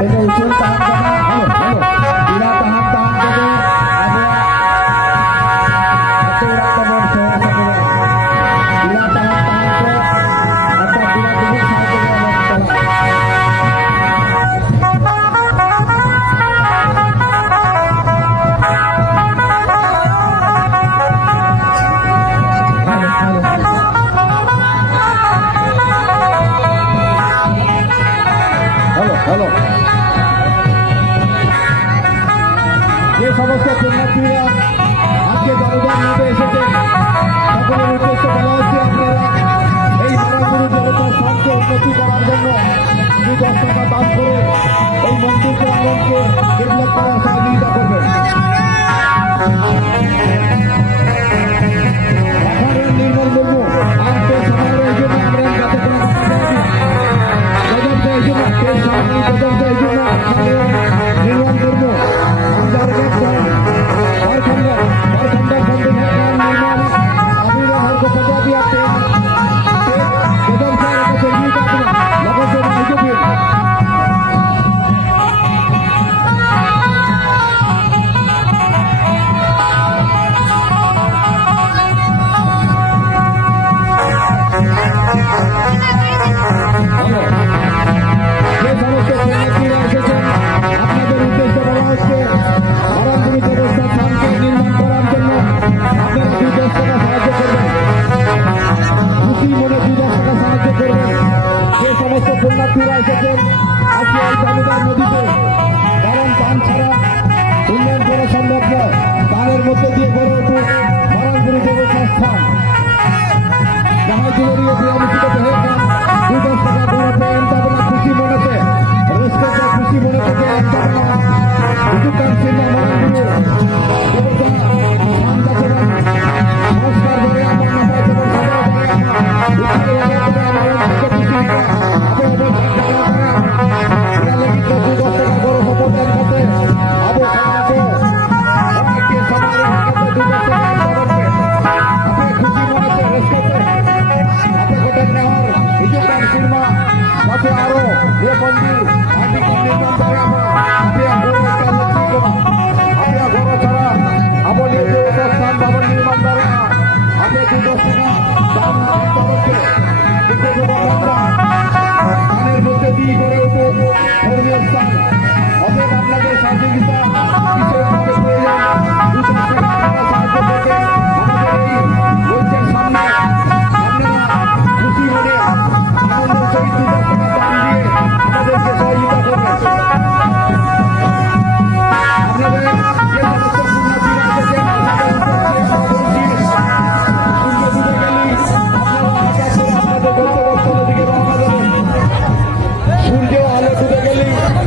usul tahan kena. Halo. Bila tahan kena. Ada aturan teman saya sekalian. Bila tahan ke atau bila duduk saya kena tolak. Hello যে সমস্ত পুণ্যার্থীরা আজকে জলদান নদে এসেছে সকলের উদ্দেশ্য বলা হচ্ছে আপনারা এই মহাগুরু দেবতার স্থানকে উন্নতি করার জন্য 10 টাকা দান করে এই মন্দির প্রাঙ্গণকে ডেভেলপ করার সহযোগিতা করবেন। নির্মল মুর্মু আজকে সমারোহ এই জন্য আমরা যাতে কোনো निर्माण करबो निर्माण को सजा दिया পুণ্যার্থীরা এসেছেন আজকে এই দামোদর নদীতে, কারণ দান ছাড়া উন্নয়ন করা সম্ভব নয়। দানের মধ্যে দিয়ে গড়ে উঠুক মরানগুরু দেবতার স্থান। জাহাজগুলোরিয়ে বিয়ামুচিত হয়ে যান 10 টাকা করে পেন তবে না খুশি মনেতে রেস্টের খুশি মনে থেকে একটা দুকান চিহ্ন মরানগুরু দেবতা সংস্কার ধরে আমার মাথায় যেমন আরো ये मंदिर निर्माण करा आपल्या घोर छाड़ा आपण स्थान भवन निर्माण करा आपल्या 10 টাকা দানের মধ্যে দিয়ে গড়ে উঠুক ধর্মীয় স্থান। অতএব আপনাদের সহযোগিতা